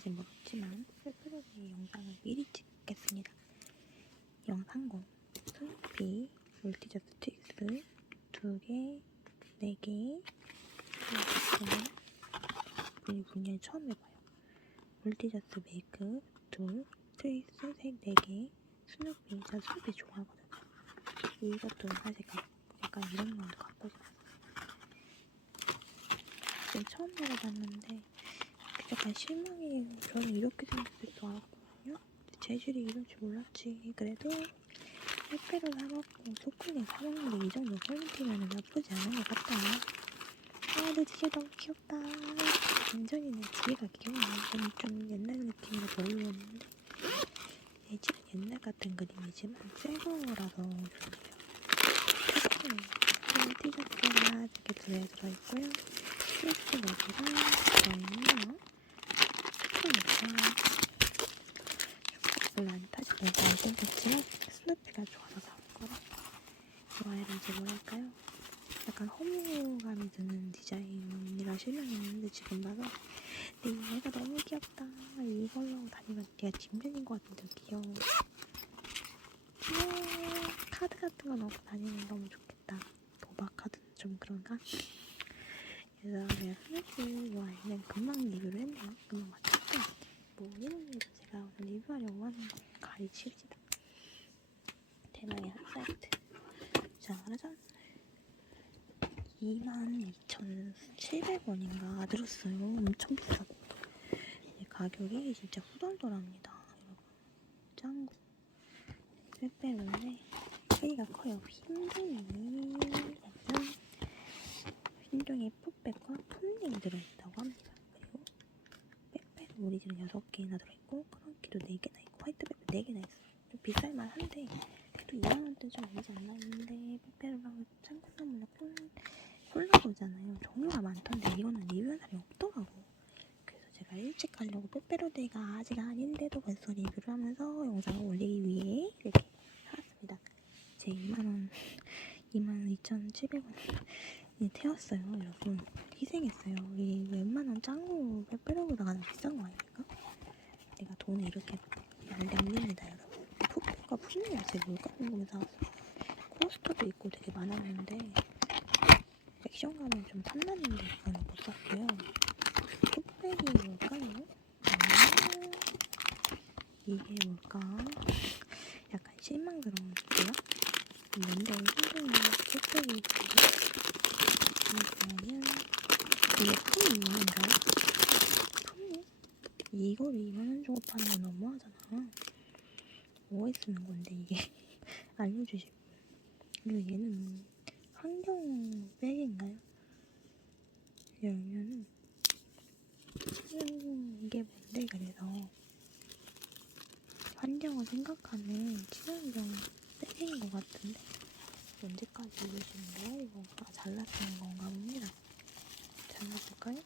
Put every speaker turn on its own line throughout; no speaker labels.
아직 모르지만 페페로니 영상을 미리 찍겠습니다. 영상공 스누피 물티저스 트윅스 두 개, 네 개, 분이 분야에 처음 해봐요. 물티저스 메이크 둘, 트윅스 색네 개, 스누피 저 스누피 좋아하거든요. 이것도 사실 가- 약간 이런 거 갖고 싶어요. 지금 처음 먹어봤는데 약간 실망이에요. 저는 이렇게 생겼을 줄 알았거든요. 재질이 줄 몰랐지. 그래도 택배로 사먹고 소쿠리 사먹는데 이 정도 퀄리티면 나쁘지 않은 것 같다. 아, 내 지게 너무 귀엽다. 완전히 내 지게가 귀여워. 좀, 좀 옛날 느낌으로 별로였는데 예지는 옛날 같은 그림이지만 새 거라서 좋네요. 네, 티셔츠가 이렇게 들어있고요. 스위치 머리가 들어있네요. 스프니까 별로 안 타지 않고 안 생겼지만 스누피가 좋아서 사온 거라. 좋아해는지 뭐랄까요? 약간 허무감이 드는 디자인이라 실망했는데 지금 봐서. 근데 얘가 너무 귀엽다. 이걸로 다니면 얘가 뒷면인 것 같은데 귀여워. 귀여워 카드 같은 거 넣고 다니면 너무 좋겠다. 도박 카드는 좀 그런가? 그래서 내가 스누피 좋아해는 금방 리뷰를 했네요. 금방 맞 이런 일도 제가 오늘 리뷰하려고 하는 거 가리칩시다. 대망의 한 사이트. 짜라잔 22,700원인가? 들었어요. 엄청 비싸고. 이 가격이 진짜 후덜덜합니다. 여러분. 짱구. 빼빼로인데 크기가 커요. 흰둥이. 완전 흰둥이 풋백과 풋링이 들어있다고 합니다. 그리고 오리지널 6개나 들어있고 크런키도 4개나 있고 화이트백도 4개나 있어요 좀 비쌀만 한데 그래도 2만원대 좀 아니지 않나 했는데 빼빼로랑 참고나물랑 콜, 콜라보잖아요. 종류가 많던데 이거는 리뷰한 사람이 없더라고. 그래서 제가 일찍 가려고 빼빼로데이가 아직 아닌데도 벌써 리뷰를 하면서 영상을 올리기 위해 이렇게 사왔습니다. 제 2만원 22,700원이 태웠어요 여러분 희생했어요 이 웬만한 짱구 빼빼로보다 가장 비싼 거 아닙니까? 내가 돈을 이렇게 잘 냅니다 여러분 풋백과 풋링이 제가 뭘까 궁금해서 사왔어요 코스터도 있고 되게 많았는데 액션 가면 좀 탐나는데 이거는 못 샀고요 풋백이 뭘까요? 아, 이게 뭘까? 약간 실망스러운데요? 뭔데 흰둥이 풋백이 이거는 이게 풋민인가요? 풋민? 이거를 2만원 주고 파는 건 너무하잖아 뭐에 쓰는 건데 이게 알려주실 분 그리고 얘는 환경 백인가요? 열면은 음, 이게 뭔데 그래서 환경을 생각하는 친환경 백인 것 같은데 언제까지 입으시는 거예요? 이거 아, 잘라쓰는 건가 봅니다 잘라볼까요?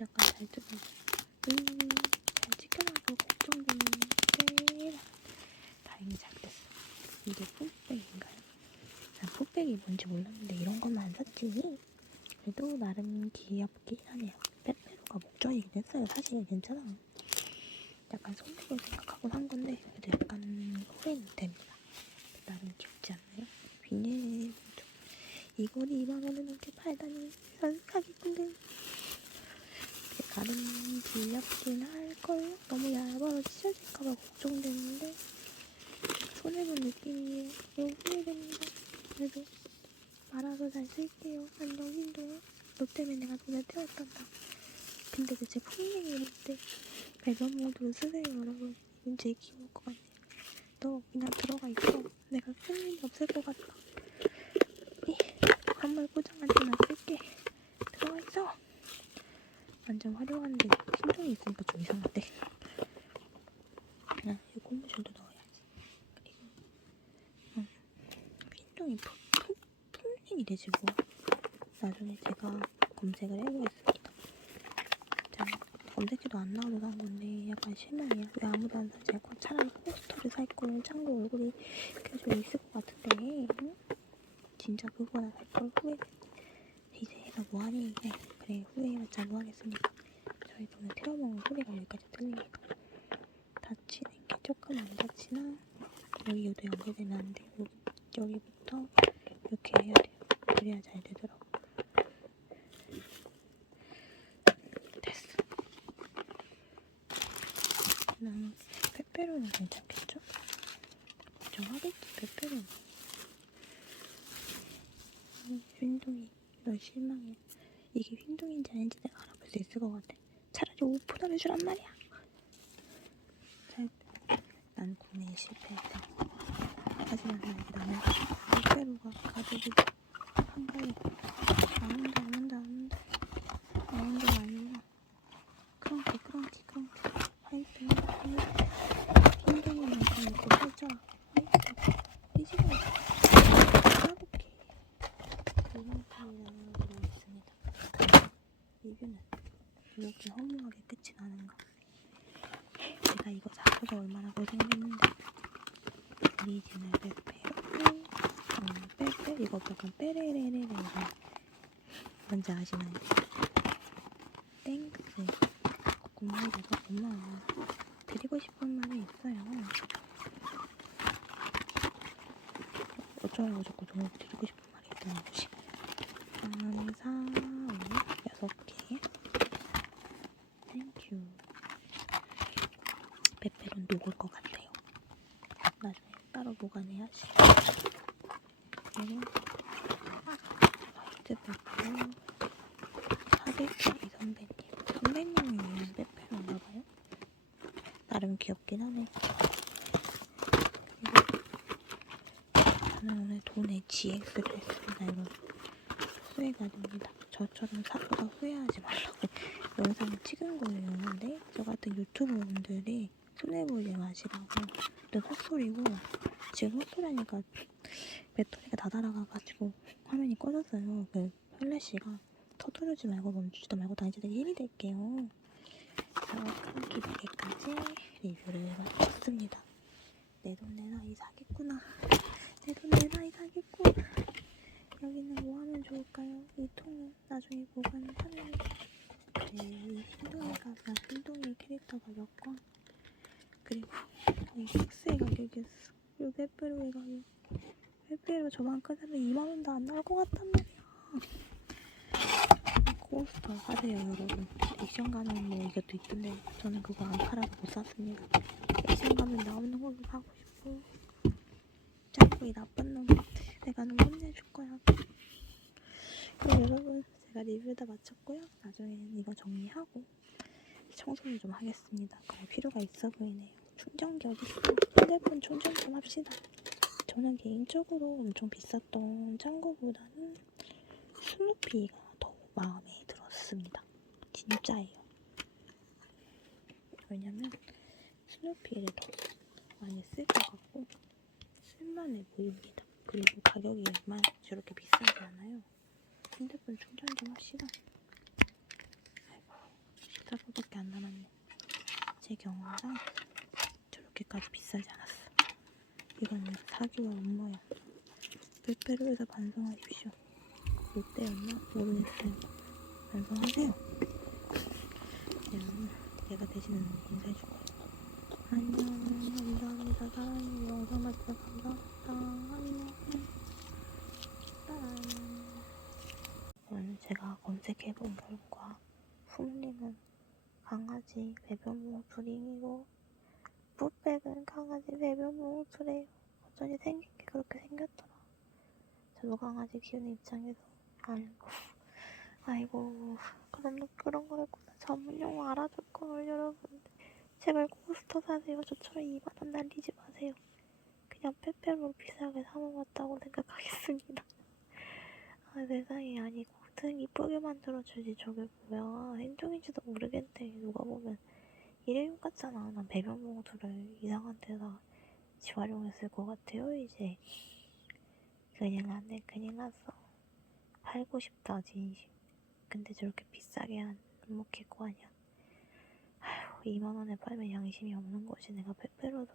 약간 잘 뜯어 음, 잘 지켜놔서 걱정되는데 다행히 잘 됐어. 이게 풋백인가요? 난 풋백이 뭔지 몰랐는데 이런 것만 안 샀지. 그래도 나름 귀엽긴 하네요. 빼빼로가 목적이긴 했어요. 사실은 괜찮아. 약간 손색을 생각하고 산 건데 그래도 약간 후회는 됩니다. 나름 귀엽지 않나요? 비닐 좀 이걸 2만원에 넘게 팔다니 난 사기꾼들 나름 귀엽긴 할걸 너무 얇아서 찢어질까봐 걱정되는데 손해본 느낌이에요. 후회됩니다. 그래도 말아서 잘 쓸게요. 안녕 힘들어. 너 때문에 내가 돈을 태웠단다. 근데 대체 풍뎅이 뭔데? 배변 모드로 쓰세요 여러분. 이건 제일 귀여울 것 같네요. 너 그냥 들어가 있어. 내가 쓸 일이 없을 것 같다. 이 한번 포장할 때만 쓸게. 들어가 있어. 완전 화려한데 신경이 있으니까 좀 이상한데. 아, 이 고무줄도 넣어야지. 그리고 음, 핀종이 품링이 되지 뭐. 나중에 제가 검색을 해보겠습니다. 자, 검색해도 안 나와서 산 건데 약간 실망이야. 왜 아무도 안 사지? 약간 차라리 포스터를 살걸 짱구 얼굴이 계속 있을 것 같은데 응? 진짜 그거나 살걸 후회. 이제 얘가 뭐하니? 네, 그래 후회해봤자 뭐하겠습니까? 저희 저희 돈을 태워먹는 소리가 여기까지 들립니다. 다치는 게 조금 안 다치나 여기도 연결되면 안 돼요. 여기, 여기부터 이렇게 해야 돼요. 그래야 잘 되더라고. 됐어. 난 페페로는 괜찮겠죠? 걱정하겠지 페페로는. 음, 흰둥이 너 실망해. 이게 흰둥이인지 아닌지 내가 알아볼 수 있을 것 같아. 차라리 오픈을 해주란 말이야. 잘, 난 국내에 실패했다. 하지만 나는 페페로가 가족이 한가위 안 온다 안 온다 안 온다 안 온다 아니구나. 크런키 크런키 크런키 화이트 화이트 흰둥이만큼 있고 살쪄라 화이트 이지가 까볼게 이만큼이나 들어있습니다 리뷰는 이렇게 허무하게 끝이 나는가 제가 이거 사고서 얼마나 고생했는데 오리지널 빼빼로 어, 빼빼 이거 약간 빼레레레레 뭔지 아시나요? 땡스 고마워서 고마워 드리고 싶은 말이 있어요. 어쩌라고 자꾸 저거 드리고 싶은 말이 있다는 것이 감사해요 여섯 개. 땡큐 빼빼로는 녹을 것 같아요. 나중에 따로 보관해야지. 그리고 화이트 빼빼로 하객기 선배님. 선배님이 위한 빼빼로인가 봐요? 나름 귀엽긴 하네. 저는 오늘 돈에 GX를 했습니다 여러분. 후회가 됩니다. 저처럼 사고다 후회하지 말라고 영상을 찍은 근데 저 같은 유튜버분들이 손해보지 마시라고 또 헛소리고 지금 헛소리하니까 배터리가 다 달아가가지고 화면이 꺼졌어요. 그 플래시가 서두르지 말고 멈추지도 말고 당신들 힘이 될게요. 크런키 4개까지 리뷰를 마쳤습니다. 내 돈내 나이 사겠구나 내돈내 나이 사겠고 여기는 뭐 하면 좋을까요? 이 통은 나중에 보관하면 그래 이 흰둥이가 나 흰둥이 캐릭터가 몇 권? 그리고 이 픽스의 가격이었어. 그리고 페페로의 가격. 페페로 저만큼 사면 2만원도 안 나올 것 같단 말이야 고스터 하세요 여러분. 액션 가면 뭐 이것도 있던데 저는 그거 안 팔아서 못 샀습니다. 액션 가면 나오는 걸로 사고 싶고. 자꾸 이 나쁜 놈. 내가 는 혼내줄 거야. 그럼 여러분 제가 리뷰 다 마쳤고요. 나중에는 이거 정리하고 청소를 좀 하겠습니다. 그럴 필요가 있어 보이네요. 충전기 어딨어? 휴대폰 충전 좀 합시다. 저는 개인적으로 엄청 비쌌던 짱구보다는 스누피가 더 마음에 들었습니다. 진짜예요. 왜냐면 스누피를 더 많이 쓸 것 같고 쓸만해 보입니다. 그리고 가격이 만 저렇게 비싸지 않아요. 핸드폰 충전 좀 합시다. 아이고 14%밖에 안 남았네. 제 경험상 저렇게까지 비싸지 않았어. 이거는 사기와 음모야. 빼빼로에서 반성하십시오. 롯데였나? 모르겠어요. 반성하세요. 여러분, 내가 대신 인사해줄 거예요. 안녕, 감사합니다. 사랑해요. 영상 봐주셔서 감사합니다. 안녕. 오늘 제가 검색해본 결과 풍림은 강아지 배변 봉투링이고 풋백은 강아지 배변 봉투래요. 어쩐지 생긴 게 그렇게 생겼더라. 저도 강아지 키우는 입장에서 아이고. 아이고. 그런 그런 거였구나. 전문 용어 알아줄 걸 여러분. 제발 고스터 사세요. 저처럼 2만 원 날리지 마세요. 그냥 빼빼로 비싸게 사 먹었다고 생각하겠습니다. 아 세상에. 아니고 등 이쁘게 만들어주지. 저게 뭐야? 행동인지도 모르겠네. 누가 보면. 일회용 같잖아. 난 배변 봉투를 이상한 데다 재활용했을 것 같아요 이제. 큰일 났네 큰일 났어 팔고 싶다 진심 근데 저렇게 비싸게 안 먹힐 거 아니야. 아휴 2만원에 팔면 양심이 없는 거지 내가 빼빼로도.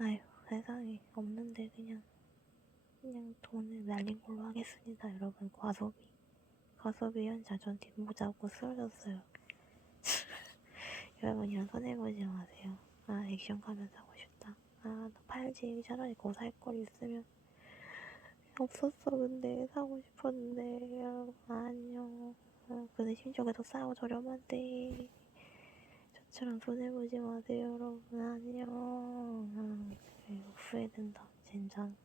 아휴 세상에 없는데 그냥 그냥 돈을 날린 걸로 하겠습니다 여러분. 과소비. 과소비 현자 전 뒷모자고 쓰러졌어요. 여러분 이런 손해보지 마세요. 아 액션 가면 사고 싶다. 아 나 팔지. 차라리 그거 살걸 있으면 없었어 근데 사고 싶었는데 여러분 안녕. 어, 근데 심지어 더 싸고 저렴한데 저처럼 손해보지 마세요 여러분 안녕. 아, 후회된다 젠장.